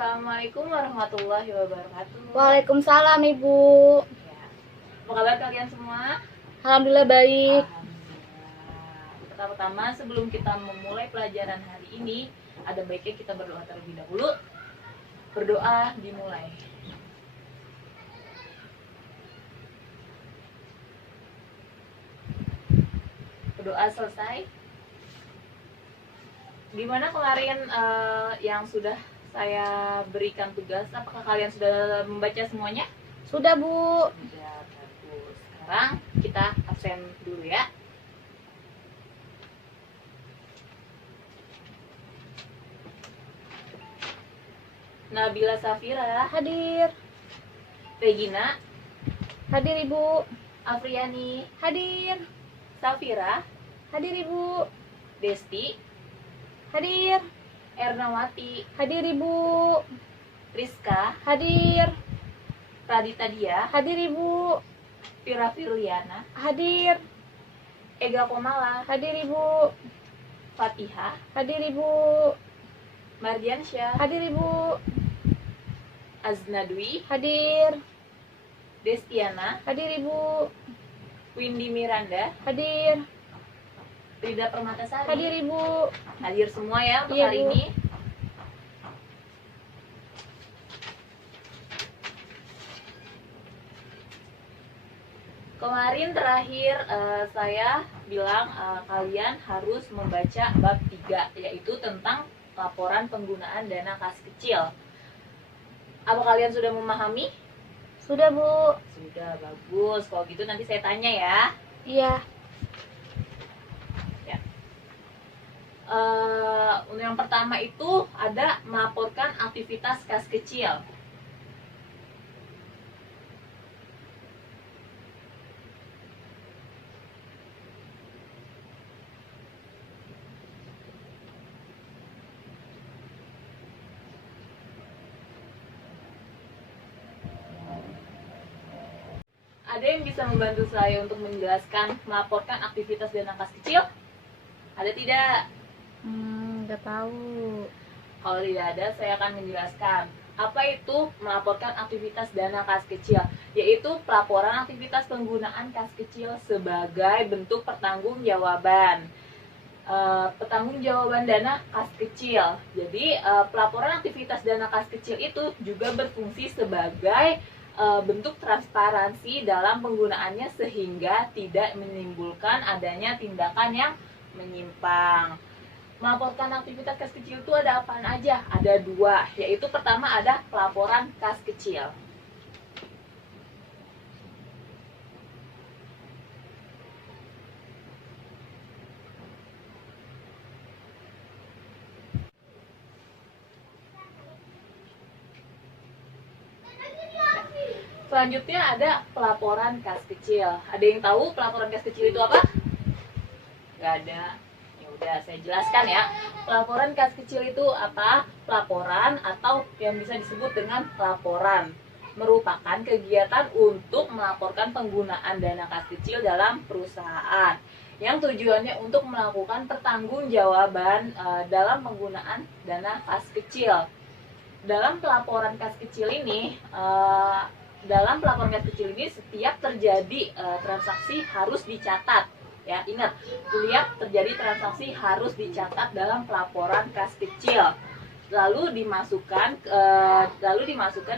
Assalamualaikum warahmatullahi wabarakatuh. Waalaikumsalam Ibu. Ya. Apa kabar kalian semua? Alhamdulillah baik. Alhamdulillah. Pertama-tama sebelum kita memulai pelajaran hari ini, ada baiknya kita berdoa terlebih dahulu. Berdoa dimulai. Berdoa selesai. Gimana kemarin yang sudah saya berikan tugas? Apakah kalian sudah membaca semuanya? Sudah Bu. Sudah, bagus. Sekarang kita absen dulu ya. Nabila Safira, Hadir. Regina, Hadir Ibu. Afriani, Hadir. Safira, Hadir Ibu. Desti, Hadir. Ernawati, Hadir Ibu. Rizka, Hadir. Radita Dia, Hadir Ibu. Vira Firliana, Hadir. Ega Komala, Hadir Ibu. Fatihah, Hadir Ibu. Mardiansyah, Hadir Ibu. Aznadwi, Hadir. Destiana, Hadir Ibu. Windy Miranda, Hadir. Rida Permatasari. Hadir Ibu. Hadir semua ya untuk Iya, hari Bu. ini. Kemarin terakhir saya bilang kalian harus membaca bab 3, yaitu tentang laporan penggunaan dana kas kecil. Apa kalian sudah memahami? Sudah Bu. Sudah, bagus. Kalau gitu nanti saya tanya ya. Iya. Untuk yang pertama itu ada melaporkan aktivitas kas kecil. Ada yang bisa membantu saya untuk menjelaskan melaporkan aktivitas dana kas kecil? Ada tidak? Nggak tahu. Kalau tidak ada, saya akan menjelaskan. Apa itu melaporkan aktivitas dana kas kecil? Yaitu pelaporan aktivitas penggunaan kas kecil sebagai bentuk pertanggungjawaban. Pertanggungjawaban dana kas kecil. Jadi pelaporan aktivitas dana kas kecil itu juga berfungsi sebagai bentuk transparansi dalam penggunaannya sehingga tidak menimbulkan adanya tindakan yang menyimpang. Melaporkan aktivitas kas kecil itu ada apaan aja? Ada dua, yaitu pertama ada pelaporan kas kecil. Selanjutnya ada pelaporan kas kecil. Ada yang tahu pelaporan kas kecil itu apa? Gak ada. Ya udah, saya jelaskan ya. Pelaporan kas kecil itu apa? Pelaporan atau yang bisa disebut dengan laporan merupakan kegiatan untuk melaporkan penggunaan dana kas kecil dalam perusahaan yang tujuannya untuk melakukan pertanggungjawaban dalam penggunaan dana kas kecil. Dalam pelaporan kas kecil ini setiap terjadi transaksi harus dicatat. Ya, ingat, setiap terjadi transaksi harus dicatat dalam pelaporan kas kecil. Lalu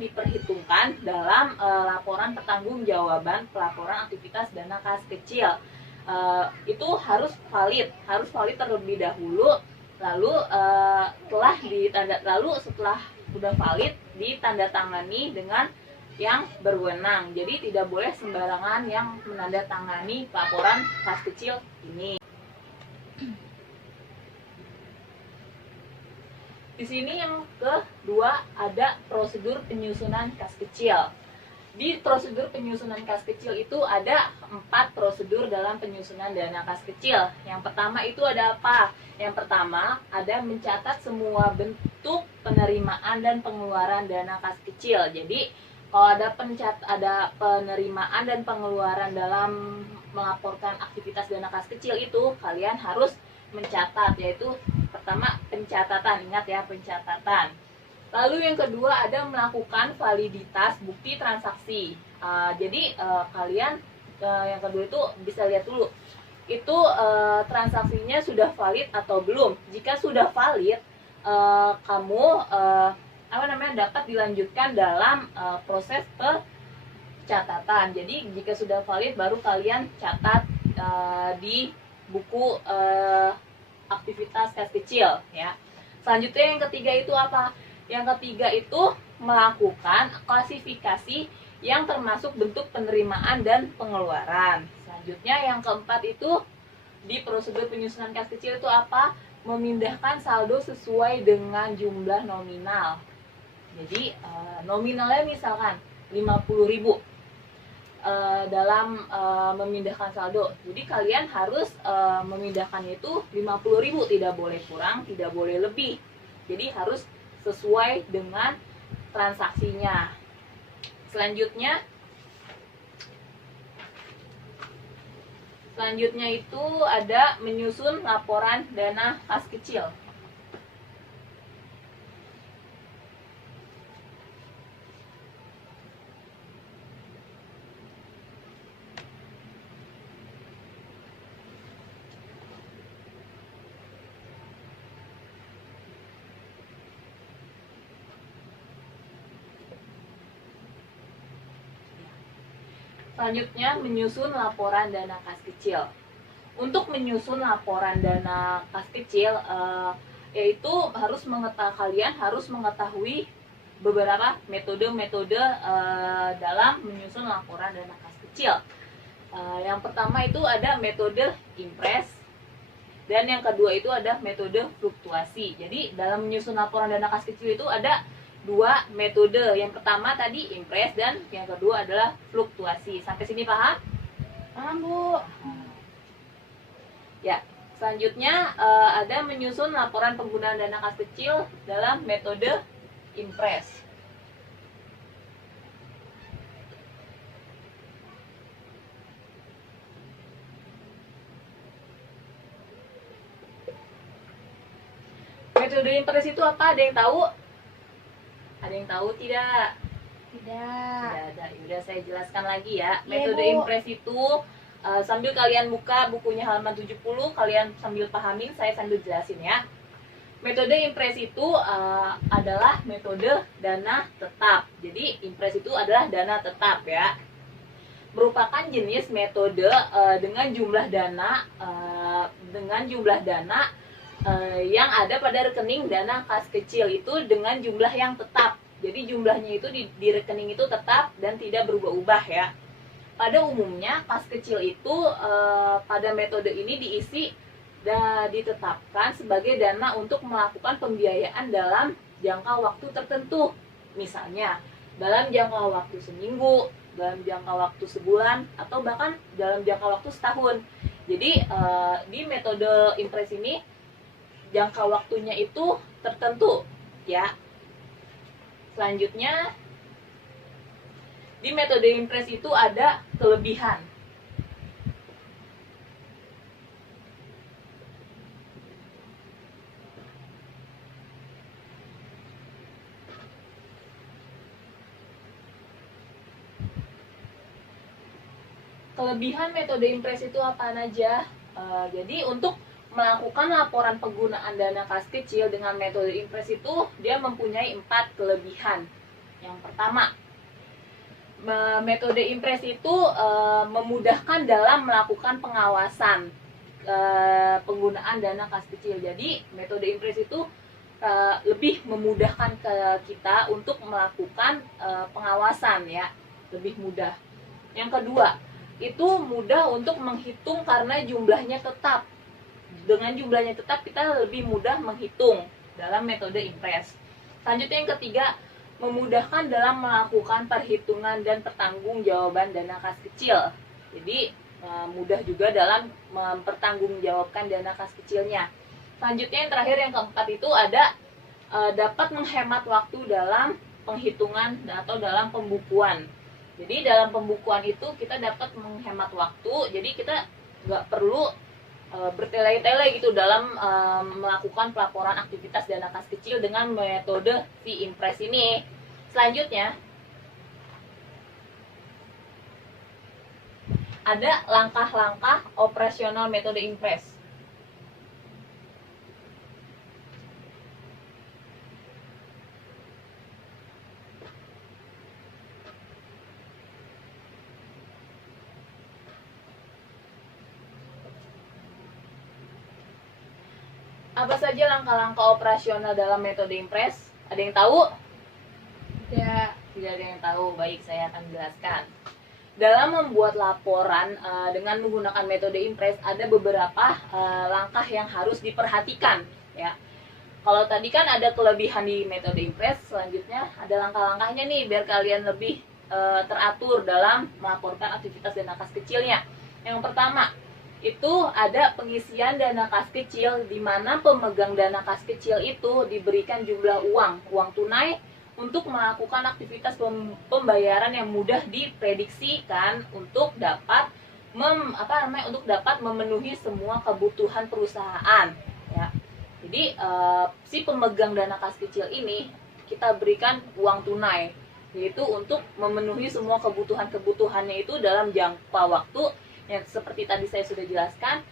diperhitungkan dalam laporan pertanggungjawaban pelaporan aktivitas dana kas kecil. Itu harus valid terlebih dahulu. Lalu setelah sudah valid ditandatangani dengan yang berwenang. Jadi tidak boleh sembarangan yang menandatangani laporan kas kecil ini. Di sini yang kedua ada prosedur penyusunan kas kecil. Di prosedur penyusunan kas kecil itu ada 4 prosedur dalam penyusunan dana kas kecil. Yang pertama itu ada apa? Yang pertama ada mencatat semua bentuk penerimaan dan pengeluaran dana kas kecil. Jadi kalau ada penerimaan dan pengeluaran dalam melaporkan aktivitas dana kas kecil itu kalian harus mencatat, yaitu pertama pencatatan. Ingat ya, pencatatan. Lalu yang kedua ada melakukan validitas bukti transaksi. Jadi kalian yang kedua itu bisa lihat dulu itu transaksinya sudah valid atau belum. Jika sudah valid, kamu dapat dilanjutkan dalam proses pencatatan. Jadi jika sudah valid baru kalian catat di buku aktivitas kas kecil ya. Selanjutnya yang ketiga itu apa? Yang ketiga itu melakukan klasifikasi yang termasuk bentuk penerimaan dan pengeluaran. Selanjutnya yang keempat itu di prosedur penyusunan kas kecil itu apa? Memindahkan saldo sesuai dengan jumlah nominal. Jadi nominalnya misalkan 50.000 dalam memindahkan saldo. Jadi kalian harus memindahkannya itu 50.000, tidak boleh kurang, tidak boleh lebih. Jadi harus sesuai dengan transaksinya. Selanjutnya itu ada menyusun laporan dana kas kecil. Selanjutnya menyusun laporan dana kas kecil. Untuk menyusun laporan dana kas kecil yaitu kalian harus mengetahui beberapa metode-metode dalam menyusun laporan dana kas kecil. Yang pertama itu ada metode impres dan yang kedua itu ada metode fluktuasi. Jadi dalam menyusun laporan dana kas kecil itu ada dua metode. Yang pertama tadi impres dan yang kedua adalah fluktuasi. Sampai sini paham? Paham, Bu. Ya, selanjutnya ada menyusun laporan penggunaan dana kas kecil dalam metode impres. Metode impres itu apa? Ada yang tahu? Ada yang tahu tidak? Tidak. Tidak ada. Udah saya jelaskan lagi ya. Iya, Metode Bu. impres itu sambil kalian buka bukunya halaman 70, kalian sambil pahamin, saya sambil jelasin ya. Metode impres itu adalah metode dana tetap. Jadi impres itu adalah dana tetap ya. Merupakan jenis metode dengan jumlah dana yang ada pada rekening dana kas kecil itu dengan jumlah yang tetap. Jadi jumlahnya itu di rekening itu tetap dan tidak berubah-ubah ya. Pada umumnya kas kecil itu pada metode ini diisi dan ditetapkan sebagai dana untuk melakukan pembiayaan dalam jangka waktu tertentu. Misalnya dalam jangka waktu seminggu, dalam jangka waktu sebulan, atau bahkan dalam jangka waktu setahun. Jadi di metode impres ini jangka waktunya itu tertentu ya. Selanjutnya di metode impres itu ada kelebihan. Kelebihan metode impres itu apa aja? Jadi untuk melakukan laporan penggunaan dana kas kecil dengan metode impres itu dia mempunyai 4 kelebihan. Yang pertama, metode impres itu memudahkan dalam melakukan pengawasan penggunaan dana kas kecil. Jadi metode impres itu lebih memudahkan ke kita untuk melakukan pengawasan ya, lebih mudah. Yang kedua, itu mudah untuk menghitung karena jumlahnya tetap. Dengan jumlahnya tetap kita lebih mudah menghitung dalam metode impres. Selanjutnya yang ketiga, memudahkan dalam melakukan perhitungan dan pertanggungjawaban dana kas kecil. Jadi mudah juga dalam mempertanggungjawabkan dana kas kecilnya. Selanjutnya yang terakhir yang keempat itu ada dapat menghemat waktu dalam penghitungan atau dalam pembukuan. Jadi dalam pembukuan itu kita dapat menghemat waktu. Jadi kita nggak perlu bertele-tele gitu dalam melakukan pelaporan aktivitas dana kas kecil dengan metode V-Impress ini. Selanjutnya ada langkah-langkah operasional metode Impress. Apa saja langkah-langkah operasional dalam metode Impress? Ada yang tahu? Tidak. Tidak ada yang tahu. Baik, saya akan jelaskan. Dalam membuat laporan dengan menggunakan metode Impress ada beberapa langkah yang harus diperhatikan, ya. Kalau tadi kan ada kelebihan di metode Impress, selanjutnya ada langkah-langkahnya nih biar kalian lebih teratur dalam melaporkan aktivitas dana kas kecilnya. Yang pertama, itu ada pengisian dana kas kecil di mana pemegang dana kas kecil itu diberikan jumlah uang tunai untuk melakukan aktivitas pembayaran yang mudah diprediksikan untuk dapat memenuhi semua kebutuhan perusahaan, ya. Jadi si pemegang dana kas kecil ini kita berikan uang tunai, yaitu untuk memenuhi semua kebutuhannya itu dalam jangka waktu yang seperti tadi saya sudah jelaskan,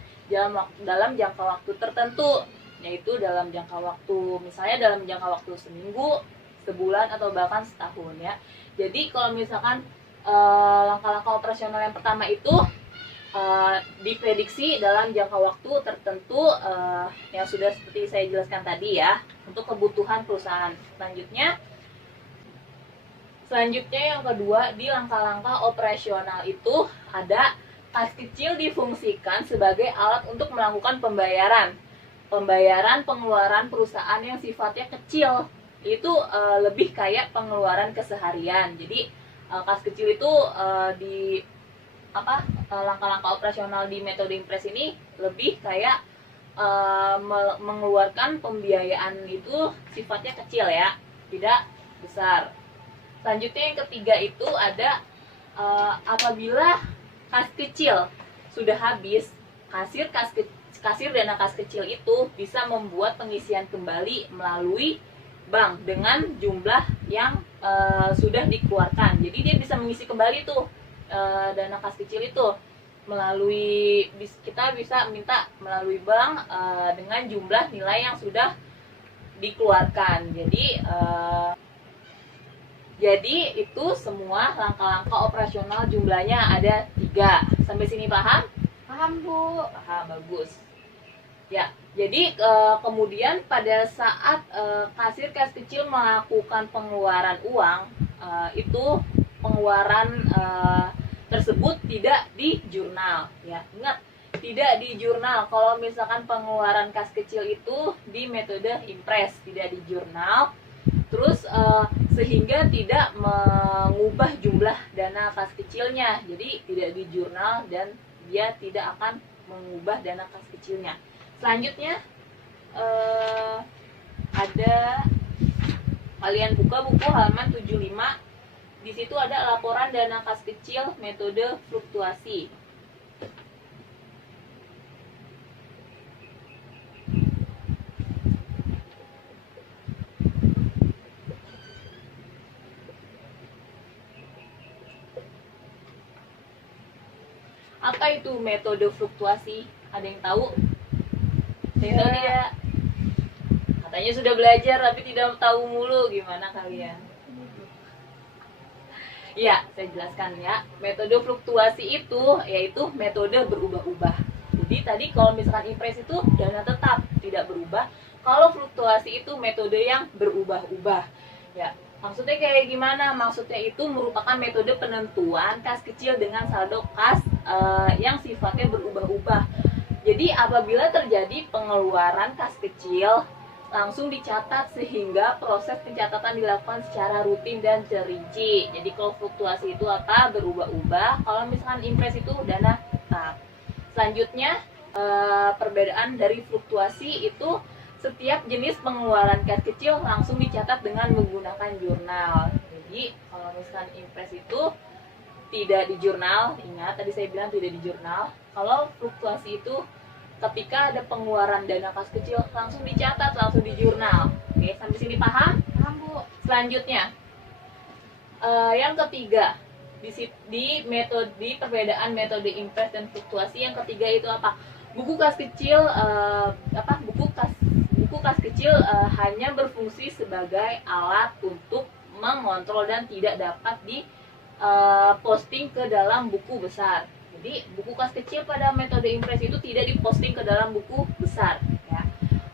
dalam jangka waktu tertentu, yaitu dalam jangka waktu misalnya dalam jangka waktu seminggu, sebulan, atau bahkan setahun, ya. Jadi kalau misalkan langkah-langkah operasional yang pertama itu diprediksi dalam jangka waktu tertentu yang sudah seperti saya jelaskan tadi, ya, untuk kebutuhan perusahaan. Selanjutnya yang kedua, di langkah-langkah operasional itu ada kas kecil difungsikan sebagai alat untuk melakukan pembayaran pengeluaran perusahaan yang sifatnya kecil. Itu lebih kayak pengeluaran keseharian. Jadi kas kecil itu langkah-langkah operasional di metode Impress ini lebih kayak mengeluarkan pembiayaan itu sifatnya kecil, ya, tidak besar. Selanjutnya yang ketiga itu ada apabila kas kecil sudah habis, kasir dana kas kecil itu bisa membuat pengisian kembali melalui bank dengan jumlah yang sudah dikeluarkan. Jadi dia bisa mengisi kembali tuh dana kas kecil itu melalui, kita bisa minta melalui bank dengan jumlah nilai yang sudah dikeluarkan. Jadi itu semua langkah-langkah operasional, jumlahnya ada 3. Sampai sini paham? Paham, Bu. Paham, bagus. Ya, jadi kemudian pada saat kasir kas kecil melakukan pengeluaran uang, itu pengeluaran tersebut tidak di jurnal, ya. Ingat, tidak di jurnal. Kalau misalkan pengeluaran kas kecil itu di metode Impress, tidak di jurnal. Terus sehingga tidak mengubah jumlah dana kas kecilnya, jadi tidak di jurnal dan dia tidak akan mengubah dana kas kecilnya. Selanjutnya ada, kalian buka buku halaman 75. Di situ ada laporan dana kas kecil metode fluktuasi. Apa itu metode fluktuasi? Ada yang tahu? Ada yang tahu tidak? Katanya sudah belajar tapi tidak tahu mulu, gimana kalian? Ya, saya jelaskan, ya. Metode fluktuasi itu yaitu metode berubah-ubah. Jadi tadi kalau misalkan Impress itu dana tetap tidak berubah, kalau fluktuasi itu metode yang berubah-ubah. Ya, maksudnya kayak gimana? Maksudnya itu merupakan metode penentuan kas kecil dengan saldo kas yang sifatnya berubah-ubah. Jadi apabila terjadi pengeluaran kas kecil, langsung dicatat sehingga proses pencatatan dilakukan secara rutin dan terinci. Jadi kalau fluktuasi itu apa? Berubah-ubah. Kalau misalkan Impress itu dana tetap. Selanjutnya perbedaan dari fluktuasi itu setiap jenis pengeluaran kas kecil langsung dicatat dengan menggunakan jurnal. Jadi kalau misalkan Impress itu tidak di jurnal, ingat tadi saya bilang tidak di jurnal. Kalau fluktuasi itu ketika ada pengeluaran dana kas kecil langsung dicatat, langsung di jurnal. Oke, sampai sini paham? Paham, Bu. Selanjutnya, yang ketiga, di perbedaan metode impress dan fluktuasi, yang ketiga itu apa? Buku kas kecil buku kas kecil hanya berfungsi sebagai alat untuk mengontrol dan tidak dapat di posting ke dalam buku besar. Jadi buku kas kecil pada metode impress itu tidak diposting ke dalam buku besar ya.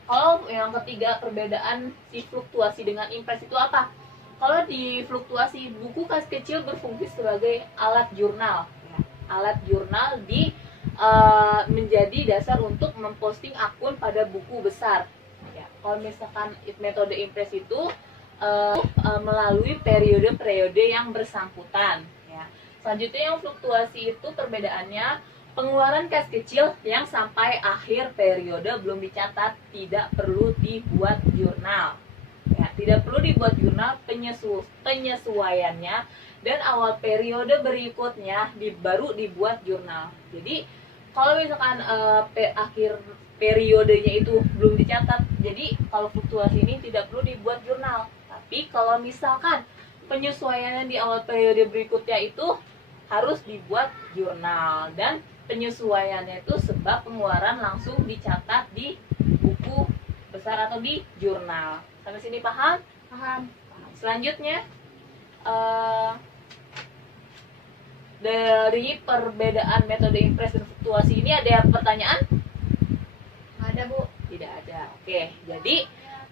Kalau yang ketiga, perbedaan si fluktuasi dengan impress itu apa? Kalau di fluktuasi, buku kas kecil berfungsi sebagai alat jurnal ya. Alat jurnal menjadi dasar untuk memposting akun pada buku besar ya. Kalau misalkan metode impress itu melalui periode-periode yang bersangkutan ya. Selanjutnya yang fluktuasi itu perbedaannya, pengeluaran kas kecil yang sampai akhir periode belum dicatat tidak perlu dibuat jurnal ya, tidak perlu dibuat jurnal. Penyesuaiannya dan awal periode berikutnya baru dibuat jurnal. Jadi kalau misalkan akhir periodenya itu belum dicatat, jadi kalau fluktuasi ini tidak perlu dibuat jurnal. Tapi kalau misalkan penyesuaiannya di awal periode berikutnya itu harus dibuat jurnal, dan penyesuaiannya itu sebab pengeluaran langsung dicatat di buku besar atau di jurnal. Sampai sini paham? Paham. Selanjutnya, dari perbedaan metode impress dan fluktuasi ini ada pertanyaan? Nggak ada, Bu. Tidak ada. Oke, jadi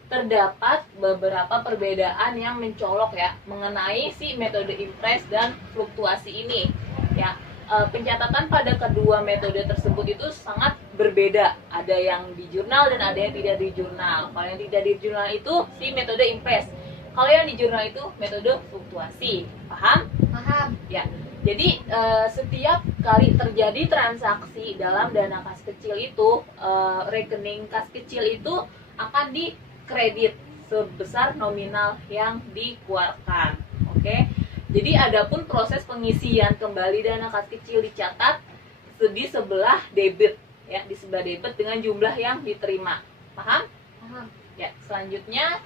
terdapat beberapa perbedaan yang mencolok ya mengenai si metode impress dan fluktuasi ini ya. Pencatatan pada kedua metode tersebut itu sangat berbeda. Ada yang di jurnal dan ada yang tidak di jurnal. Kalau yang tidak di jurnal itu si metode impress. Kalau yang di jurnal itu metode fluktuasi. Paham? Paham. Ya. Jadi setiap kali terjadi transaksi dalam dana kas kecil itu, rekening kas kecil itu akan dikredit sebesar nominal yang dikeluarkan. Oke. Jadi adapun proses pengisian kembali dana kas kecil dicatat di sebelah debit ya, di sebelah debit dengan jumlah yang diterima. Paham? Paham. Ya, selanjutnya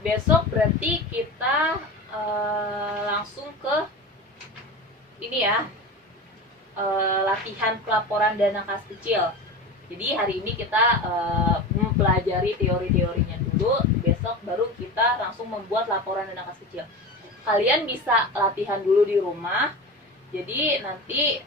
besok berarti kita langsung ke ini ya, latihan pelaporan dana kas kecil. Jadi hari ini kita mempelajari teori-teorinya dulu, besok baru kita langsung membuat laporan dana kas kecil. Kalian bisa latihan dulu di rumah. Jadi nanti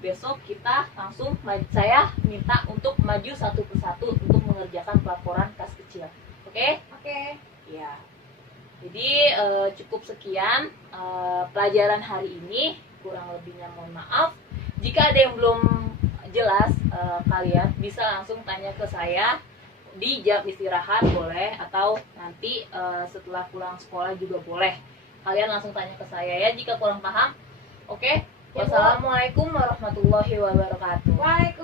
besok kita langsung, saya minta untuk maju satu persatu untuk mengerjakan pelaporan kas kecil. Oke? Oke. Ya. Jadi cukup sekian pelajaran hari ini, kurang lebihnya mohon maaf. Jika ada yang belum jelas, kalian bisa langsung tanya ke saya di jam istirahat boleh, atau nanti setelah pulang sekolah juga boleh. Kalian langsung tanya ke saya ya jika kurang paham. Oke? Ya, Bu. Wassalamualaikum warahmatullahi wabarakatuh. Waalaikumsalam.